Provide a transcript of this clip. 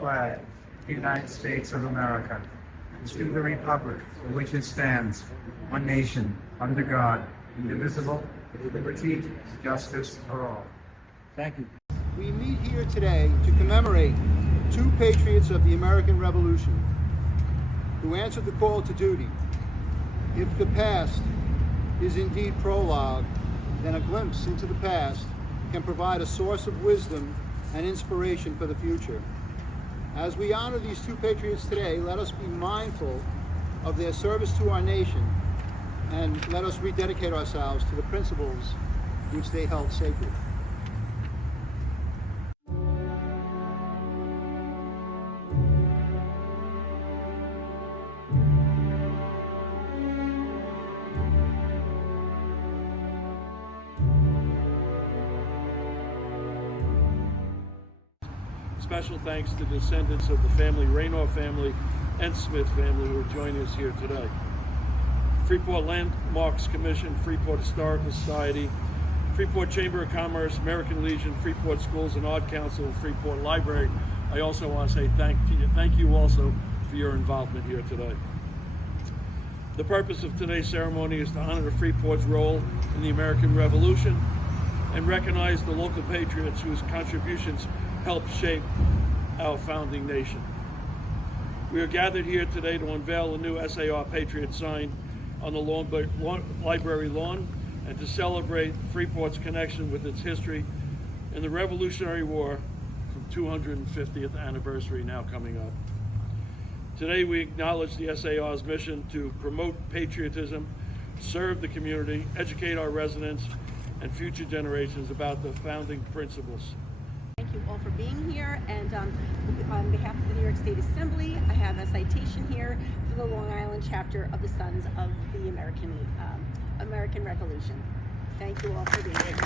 flag of the United States of America, and to the republic for which it stands, one nation, under God, indivisible, with liberty and justice for all. Thank you. We meet here today to commemorate two patriots of the American Revolution who answered the call to duty. If the past is indeed prologue, then a glimpse into the past can provide a source of wisdom and inspiration for the future. As we honor these two patriots today, let us be mindful of their service to our nation, and let us rededicate ourselves to the principles which they held sacred. Special thanks to descendants of the family, Raynor family and Smith family, who are joining us here today. Freeport Landmarks Commission, Freeport Historical Society, Freeport Chamber of Commerce, American Legion, Freeport Schools and Art Council, and Freeport Library. I also want to say thank you also for your involvement here today. The purpose of today's ceremony is to honor Freeport's role in the American Revolution and recognize the local patriots whose contributions helped shape our founding nation. We are gathered here today to unveil a new SAR Patriot sign on the library lawn and to celebrate Freeport's connection with its history in the Revolutionary War from 250th anniversary now coming up. Today we acknowledge the SAR's mission to promote patriotism, serve the community, educate our residents and future generations about the founding principles. Thank you all for being here, and on behalf of the New York State Assembly, I have a citation here for the Long Island chapter of the Sons of the American Revolution. Thank you all for being here.